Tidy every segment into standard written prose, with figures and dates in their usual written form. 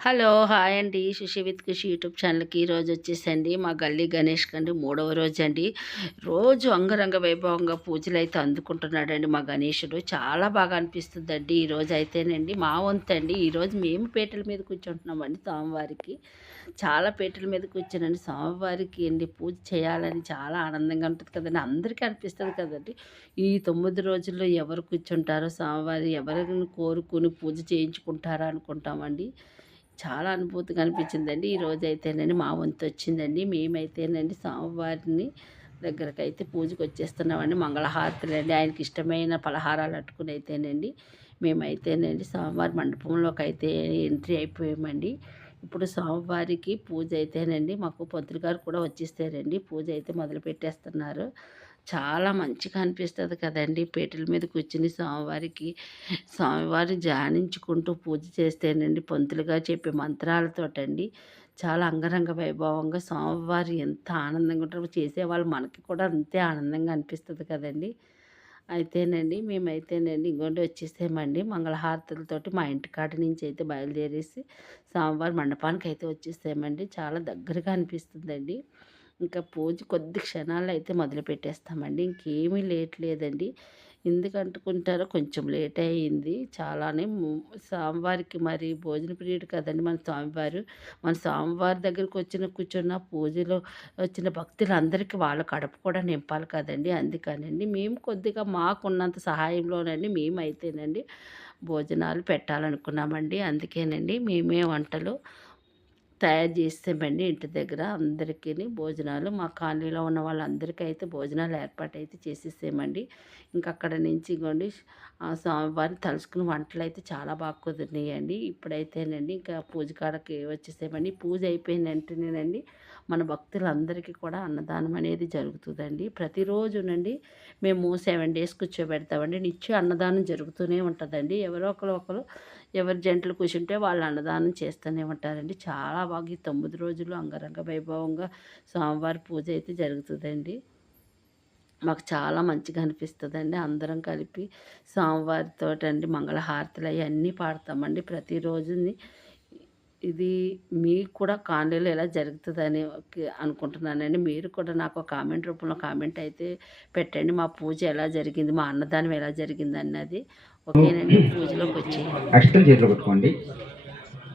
Hello! Hi అండి. 'Sushee with Kushi' YouTube ఛానల్‌కి ఈరోజు వచ్చేసండి మా గల్లీ గణేష్‌కండి మూడవ రోజండి. రోజు అంగరంగ వైభవంగా పూజలైతే అందుకుంటున్నాడండి మా గణేశుడు. చాలా బాగా అనిపిస్తుందండి ఈరోజైతేనండి. మా వంతండి. ఈరోజు మేము పీటల మీద కూర్చుంటున్నామండి స్వామివారికి. చాలా పీటల మీద కూర్చొనండి స్వామివారికి అండి పూజ చేయాలని చాలా ఆనందంగా ఉంటుంది కదండీ! అందరికీ అనిపిస్తది కదండీ! ఈ 9 రోజుల్లో ఎవరు కూర్చుంటారో స్వామివారు ఎవరిని కోరుకొని పూజ చేయించుకుంటారా అనుకుంటామండి. చాలా అనుభూతిగా అనిపించిందండి. ఈరోజైతేనండి మా వంతొచ్చిందండి. మేమైతేనండి స్వామివారిని దగ్గరకైతే పూజకొచ్చేస్తున్నామండి. మంగళహారతులండి ఆయనకి ఇష్టమైన పలహారాలు అట్టుకుని అయితేనండి మేమైతేనండి స్వామివారి మండపంలోకైతే ఎంట్రీ అయిపోయామండి. ఇప్పుడు స్వామివారికి పూజ అయితేనండి మాకు పంతులు గారు కూడా వచ్చేసారండి. పూజ అయితే మొదలుపెట్టేస్తున్నారు. చాలా మంచిగా అనిపిస్తది కదండీ! పీటల మీద కూర్చొని స్వామివారిని ధ్యానించుకుంటూ పూజ చేస్తేనండి పంతులు గారు చెప్పే మంత్రాలతోటండి చాలా అంగరంగ వైభవంగా స్వామివారు ఎంత ఆనందంగా ఉంటారో చేసేవాళ్ళు మనకి కూడా అంతే ఆనందంగా అనిపిస్తది కదండీ! అయితేనండి మేమైతేనండి ఇంగోండి వచ్చేసామండి. మంగళహారతులతోటి మా ఇంటికాడ నుంచి అయితే బయలుదేరేసి స్వామివారి మండపానికైతే వచ్చేసామండి. చాలా దగ్గరగా అనిపిస్తుందండి. ఇంకా పూజ కొద్ది క్షణాల్లో అయితే మొదలుపెట్టేస్తామండి. ఇంకేమీ లేట్ లేదండి. ఎందుకనుకుంటారో కొంచెం లేట్ అయింది చాలానే. స్వామివారికి మరి భోజన ప్రియుడు కదండీ మన స్వామివారు. మన స్వామివారి దగ్గరికి కూర్చున్న పూజలో వచ్చిన భక్తులందరికీ వాళ్ళ కడుపు కూడా నింపాలి కదండీ! అందుకనండి మేము కొద్దిగా మాకున్నంత సహాయంలోనండి మేమైతేనండి భోజనాలు పెట్టాలనుకున్నామండి. అందుకేనండి మేమే వంటలు తయారు చేసామండి ఇంటి దగ్గర అందరికీని భోజనాలు. మా కాలనీలో ఉన్న వాళ్ళందరికీ అయితే భోజనాలు ఏర్పాటైతే చేసేసామండి. ఇంక అక్కడ నుంచి ఇగోండి స్వామివారిని తలుచుకుని వంటలైతే చాలా బాగా కుదిరినాయండి. ఇప్పుడైతేనండి ఇంకా పూజ కాడకి వచ్చేసామండి. పూజ అయిపోయిన వెంటనేనండి మన భక్తులందరికీ కూడా అన్నదానం అనేది జరుగుతుందండి. ప్రతిరోజునండి మేము 7 డేస్ కూర్చోబెడతామండి. నిత్యం అన్నదానం జరుగుతూనే ఉంటుందండి. ఎవరో ఒకరు ఎవరి జంటలు కూర్చుంటే వాళ్ళు అన్నదానం చేస్తూనే ఉంటారండి. చాలా బాగా ఈ 9 రోజులు అంగరంగ వైభవంగా స్వామివారి పూజ అయితే జరుగుతుందండి. మాకు చాలా మంచిగా అనిపిస్తదండి. అందరం కలిపి స్వామివారితోటండి మంగళహారతులు అయన్నీ పాడతామండి ప్రతిరోజుని. ఇది మీకు కూడా కాలనీలో ఇలా జరుగుతదని అనుకుంటున్నానండి. మీరు కూడా నాకు కామెంట్ రూపంలో కామెంట్ అయితే పెట్టండి. మా పూజ ఎలా జరిగింది, మా అన్నదానం ఎలా జరిగిందన్నది. ఓకేనండి. పూజలోకొచ్చేయండి. అక్షతలు చేతిలో పెట్టుకోండి.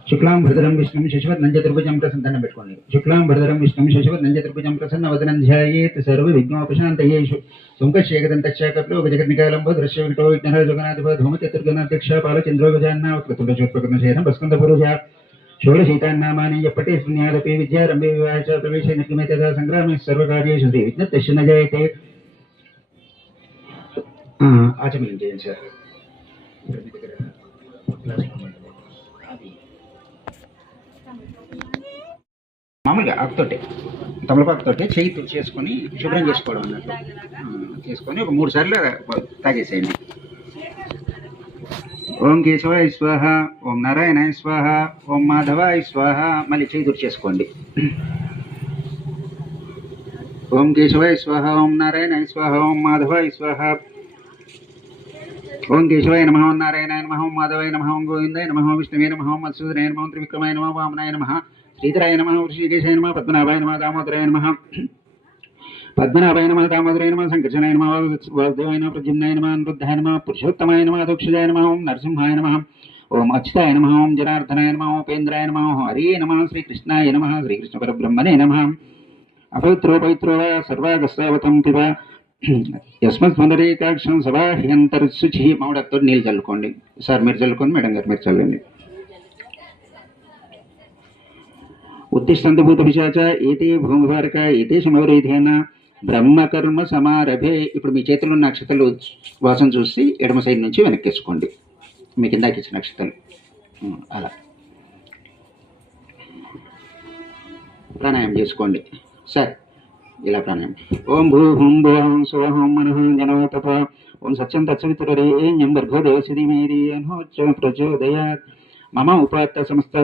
శుక్లాం భరధరం విష్ణుం శశివర్ణం చతుర్భుజం ప్రసన్నని పెట్టుకోండి. శుక్లాం భరధరం విష్ణుం శశివర్ణం చతుర్భుజం ప్రసన్న వదనం ధ్యాయేత్ సర్వ విఘ్నోపశాంతయే. శంఖశేఖదంతశ్చాకప్లో గజగర్నికాలంబో దృశ్య వికటో విఘ్నహర జగన్నాథ ధూమకేతుర్గణాధ్యక్ష పాలచంద్రో గజాన్నావత్కృతుండశోత్పకృతశేరం భస్కందపురుష షోడశీతాన్నామాని యప్పటే శూన్యాదపి విద్యారంభే వివాహ ప్రవేశే నిత్యమే సంగ్రామే సర్వకార్యేషు శ్రీ విఘ్నత్యశ్చ న జయతే. ఆచమనం చేయండి సార్. మామూలుగా ఆకుతోటి తమలపాకుతోటి చేయి చేసుకొని శుభ్రం చేసుకోవడం అన్నట్టు చేసుకొని ఒక 3 సార్లు తాగేసేయండి. ఓం కేశవాయ స్వాహ, ఓం నారాయణాయ స్వాహ, ఓం మాధవాయ స్వాహ. మళ్ళీ చేయి చేసుకోండి. ఓం కేశవాయ స్వాహ, ఓం నారాయణాయ స్వాహ, ఓం మాధవాయ స్వాహ. ఓం కేశవాయ నమః, ఓం నారాయణాయ నమః, ఓం మాధవాయ నమః, ఓం గోవిందాయ నమః, ఓం విష్ణువే నమః, ఓం మధుసూదనాయ నమః, ఓం త్రివిక్రమాయ నమః, వామనాయ నమః, శ్రీధరాయ నమః, ఋషికేశాయ నమః, పద్మనాభాయ నమః, దామోదరాయ నమః, పద్మనాభాయ నమః, దామోదరాయ నమః, సంకర్షణాయ నమః, వాసుదేవాయ నమః, ప్రద్యుమ్నాయ నమః, అనిరుద్ధాయ నమః, పురుషోత్తమాయ నమః, దోక్షజాయ నమః, ఓం నరసింహాయ నమః, ఓం అచ్యుతాయ నమః, ఓం జనార్దనాయ నమః, ఓం ఉపేంద్రాయ నమః, హరే నమః, శ్రీకృష్ణాయ నమః, శ్రీకృష్ణ పరబ్రహ్మణే నమః. అపవిత్రో పవిత్రో వా సర్వాగస్సావతం పిబ యస్మత్ స్మరేకాక్షం సభాహ్యంతర్శుచి. మామిడతో నీళ్ళు చల్లుకోండి సార్. మీరు చల్లుకోండి, మేడం గారు మీరు చల్లండి. ఉత్తిష్టంత భూత పిశాచ ఏతే భూమిభారక ఏతే శమవరేధేన బ్రహ్మకర్మ సమారభే. ఇప్పుడు మీ చేతిలో ఉన్న నక్షత్రాలు వాసన చూసి ఎడమ సైడ్ నుంచి వెనక్కేసుకోండి. మీకు ఇందాక ఇచ్చిన నక్షత్రాలు అలా ప్రాణాయామం చేసుకోండి సార్. ఇలా ప్రాణాయామం. ఓం భూహుం భువం స్వహం మనః జనోతప. ఓం సత్యం తత్సవితురేణ్యం భర్గో దేవస్య ధీమహి ధియో ప్రచోదయాత్. మమ ఉపాత్త సమస్త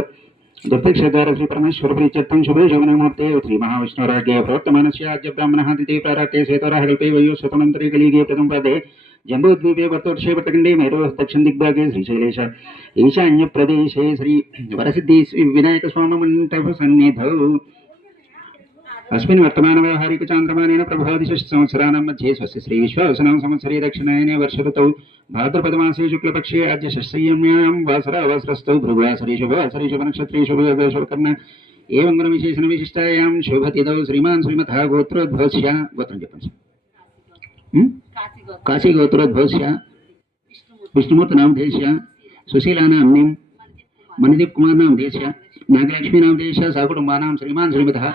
దుర్భిక్షేదార శ్రీ పరమేశ్వర ప్రీత్యర్థం శుభే శోభనమూర్తే శ్రీ మహావిష్ణురాజ్ఞే ప్రవర్తమానస్య ఆద్య బ్రాహ్మణः తిథి ప్రారాతే శ్వేతవరాహ కల్పే వయో శతమంతరే కలియుగే ప్రథమ పదే जम्बूद्वीपे वर्तवर्षे पट्टखण्डे मैरोः दक्षिण दिग्भागे श्रीशैलेश ईशान्यप्रदेशे श्री वरसिद्धि विनायकस्वामिमण्डपसन्निधौ अस्मिन् वर्तमानव्यावहारिकचान्द्रमानेन प्रभवादिषट्संवत्सराणां मध्ये स्वस्य श्रीविश्वावसुनां संवत्सरे दक्षिणायने वर्षऋतौ भाद्रपदमासे शुक्लपक्षे आद्यषष्ठ्यां वासरावसरस्थौ भृगुवासरे शुभवासरे शुभनक्षत्रे शुभकर्ण एवं गुणविशेषणविशिष्टायां शुभतिथौ श्रीमान् श्रीमतः गोत्रोद्भवस्य गोत्रं చెప్పండి काशी गोत्रोद्भवस्य विष्णुमूर्तिनामधेयस्य सुशीलानाम्नीं मणिदीप कुमारनामधेयस्य नागलक्ष्मीनामधेयस्य सहकुटुम्बानां श्रीमान् श्रीमतः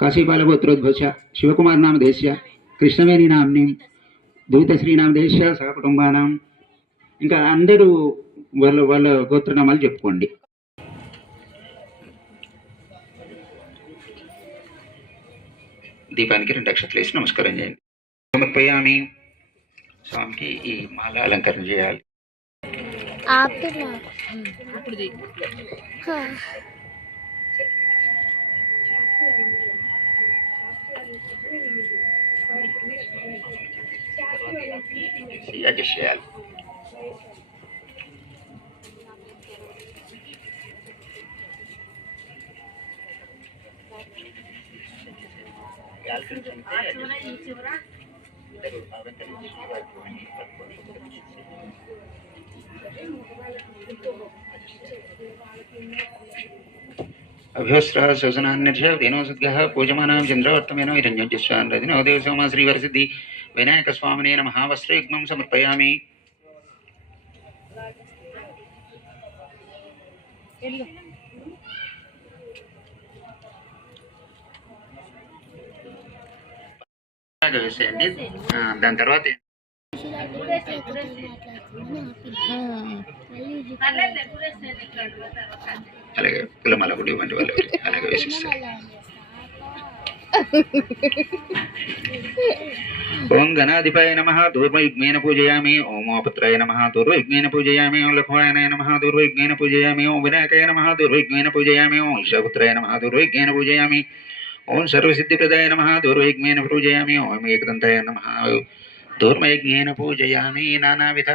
काशीपालगोत्रोद्भवस्य शिवकुमारनामधेयस्य कृष्णवेणीनाम्नीं ద్వితశ్రీనామధేయस्य సహకుటుంబానాం ఇంకా అందరూ వాళ్ళ గోత్రనామాలు చెప్పుకోండి. దీపానికి 2 అక్షతలు వేసి నమస్కారం చేయండి. సమర్పయామి. స్వామికి ఈ మాల అలంకరణ చేయాలి. అడ్జస్ట్ చేయాలి. अभ्योस्रा सजनान्यर्ष तेनो सद्गः पूजमानां चन्द्रवर्तमेनो विरञ्जोज्यस्वान् नवदेवसोमा श्रीवरसिद्धि विनायकस्वामिने नमः. वस्त्रयुग्मं समर्पयामि. దాని తర్వాత అలాగే పిల్లమాల కూడా ఇవ్వండి వాళ్ళు అలాగే వేసిస్తారు. ఓం గణాధిపాయ నమః దూర్వయుగ్మేన పూజయామి. ఓం ఓపత్రాయ నమః దూర్వయుగ్మేన పూజయామి. ఓం లక్ష్మణాయ నమః దూర్వయుగ్మేన పూజయామి. ఓం వినాయకాయ నమః దూర్వయుగ్మేన పూజయామి. ఓం ఈశాపుత్రాయ నమః దూర్వయుగ్మేన పూజయామి. ఓం సర్వసిద్ధిప్రదాయ నమః దూర్వయుగ్మేన పూజయామి. ఓం ఏకదంతాయ నమః దూర్వయుగ్మేన పూజయామి. నానావిధ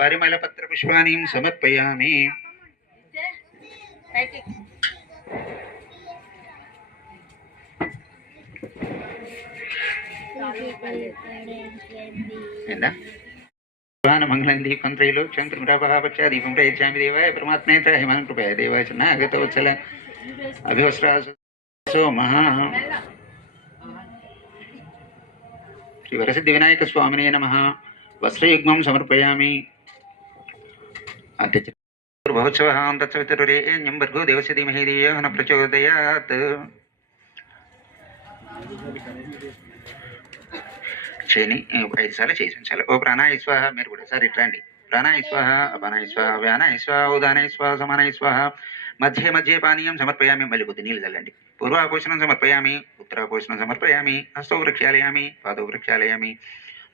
పరిమళపత్రపుష్పాణి సమర్పయామి. మంగళం దీపం త్రైలోక్యం త్రిపురాపక్ష దీపం ప్రయచ్చామి దేవాయ పరమాత్మేత హిమాన్ కృపయ దేవాయ నాగతవత్సల అభివస్రాసో మహా. శ్రీ వరసిద్ధి వినాయక స్వామినే నమః. వస్త్రయుగ్మం సమర్పయామి. భవత్సవః తత్సవితురేణ్యం భర్గో దేవస్య ధీమహి ధియో న ప్రచోదయాత్. చేయని 5 సార్లు చేయించాలి. ఓ ప్రాణాయ స్వాహ. మీరు కూడా సార్ ఇట్రండి. ప్రాణాయ స్వాహ, అపానాయ స్వాహ, వ్యానాయ స్వాహ, ఉదానాయ స్వాహ, సమానాయ స్వాహ. మధ్య మధ్య పానీయం సమర్పయామి. మళ్ళీ కొద్ది నీళ్ళు చల్లండి. పూర్వాపోషణం సమర్పయామి. ఉత్తరాపోషణం సమర్పయామి. హస్తౌ వృక్షాలయామి. పాదౌ వృక్షాలయామి.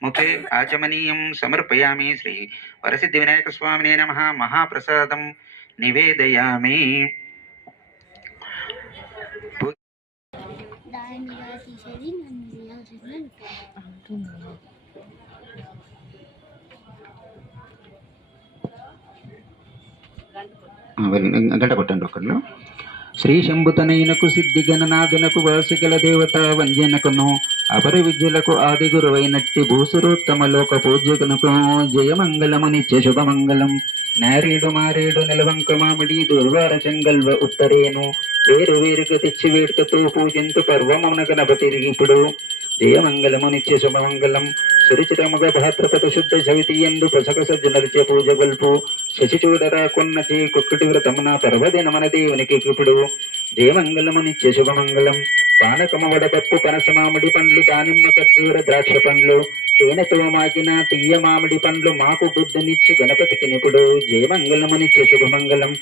ముఖే ఆచమనీయం సమర్పయామి. శ్రీ వరసిద్ధి వినాయక స్వామినే నమః. మహాప్రసాదం నివేదయామి. గంట కొట్టండి ఒకళ్ళు. శ్రీ శంభుతనయునకు సిద్ధి గణనాథునకు వాసిగల దేవత వంజనకును అపర విద్యలకు ఆది గురువైనట్టి భూసురోత్తమ లోక పూజ్యకునకు జయమంగళము నిత్య శుభమంగళం. నారేడు మారేడు నిలవంక మామిడి దుర్వార చెంగల్వ ఉత్తరేను వేరు వేరుగా తెచ్చి వేడుకతో పూజింతు పర్వమున గణపతి ఇప్పుడు. జయమంగళము నిత్య శుభమంగళం. సురుచితముగ భాద్రపద శుద్ధ సవితి ఎందు పసక సజ్జనరిచ పూజ గొల్పు శశిచూడరా కొన్నతి కుక్కటి వ్రతమున పర్వదినమన దేవునికి ఇప్పుడు. జయమంగళము నిత్య శుభమంగళం. పానకమ వడపప్పు పనస మామిడి పండ్లు దానిమ్మ ఖర్జూర ద్రాక్ష పండ్లు తేనెతో మాగిన తీయ మామిడి పండ్లు మాకు బుద్ధనిచ్చు గణపతికి నిపుడు. జయమంగళము నిత్య శుభమంగళం.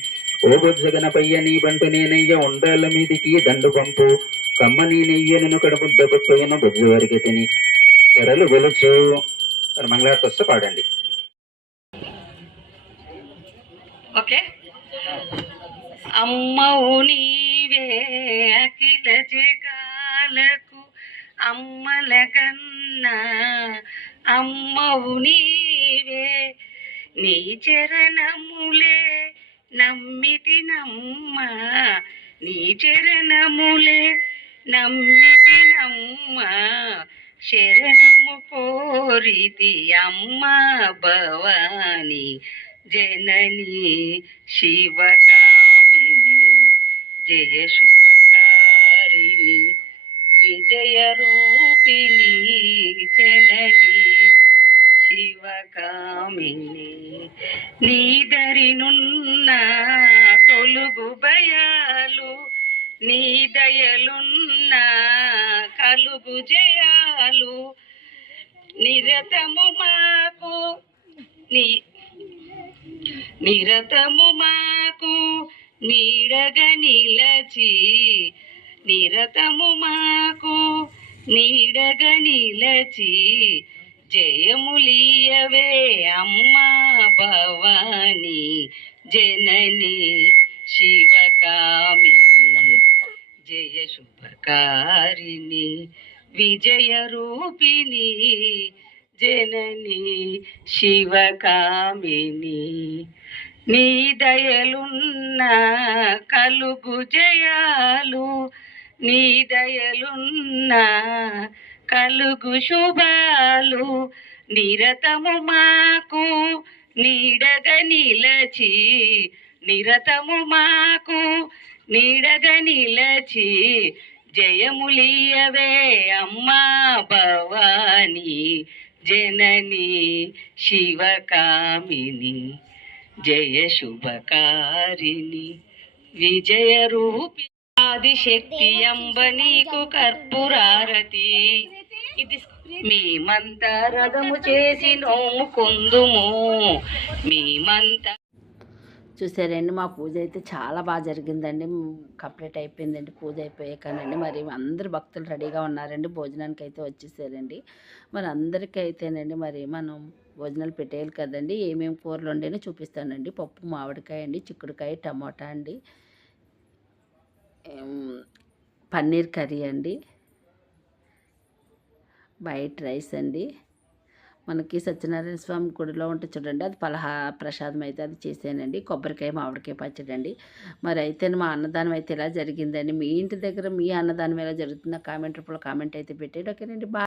ఓ బొజ్జ గణపయ్య నీ బంటు నేనయ్య ఉండాల మీదికి దండు పంపు కమ్మ నీ నెయ్యను కడుముద్ద బొట్టును బొజ్జు వారికి తిని తెరలు గొలుచు. మంగళారతి వస్తే పాడండి. ఓకే. అమ్మవు నీవే అఖిల జగాలకు అమ్మలగన్న అమ్మవు నీవే నీ చరణములే నమ్మితినమ్మ నీ చరణములే నమ్మితినమ్మ శరణము కోరితి అమ్మ భవాని జనని శివకామిని జయ శుభకారిణి విజయ రూపిణి జనని శివకామిని నీదరినున్న తొలుగు భయాలు నీ దయలున్న కలుగు జయాలు నిరతము మాకు నిరతము మాకు నీడగా నిలచి నిరతము మాకు నీడగా నిలచి జయములియవే అమ్మా భవాని జనని శివకామిని జయ శుభకారిణి విజయ రూపిణి జనని శివకామిని నీ దయలున్న కలుగు జయాలు నీ దయలున్న కలుగు శుభాలు నిరతము మాకు నీడగా నిలచి నిరతము మాకు నీడగా నిలచి జయములియవే అమ్మా భవాని జనని శివకామిని జయ శుభకారిణి విజయ రూపి ఆదిశక్తి అంబ నీకు కర్పూరారతి మేమంతా రథము చేసి నోముకుందుము మేమంతా. చూసారండి మా పూజ అయితే చాలా బాగా జరిగిందండి. కంప్లీట్ అయిపోయిందండి పూజ అయిపోయాకనండి. మరి అందరు భక్తులు రెడీగా ఉన్నారండి, భోజనానికి అయితే వచ్చేసారండి. మరి అందరికీ అయితేనండి మరి మనం భోజనాలు పెట్టేయాలి కదండి. ఏమేమి కూరలు వండేనో చూపిస్తానండి. పప్పు మామిడికాయ అండి, చిక్కుడుకాయ, టమాటా అండి, పన్నీర్ కర్రీ అండి, వైట్ రైస్ అండి. మనకి సత్యనారాయణ స్వామి గుడిలో ఉంటే చూడండి, అది ప్రసాదం అయితే అది చేసానండి. కొబ్బరికాయ మామిడికాయ పచ్చడి అండి. మరి అయితే మా అన్నదానం అయితే ఇలా జరిగిందండి. మీ ఇంటి దగ్గర మీ అన్నదానం ఎలా జరుగుతుందో కామెంట్ రూపంలో కామెంట్ అయితే పెట్టేది. ఓకేనండి, బాయ్.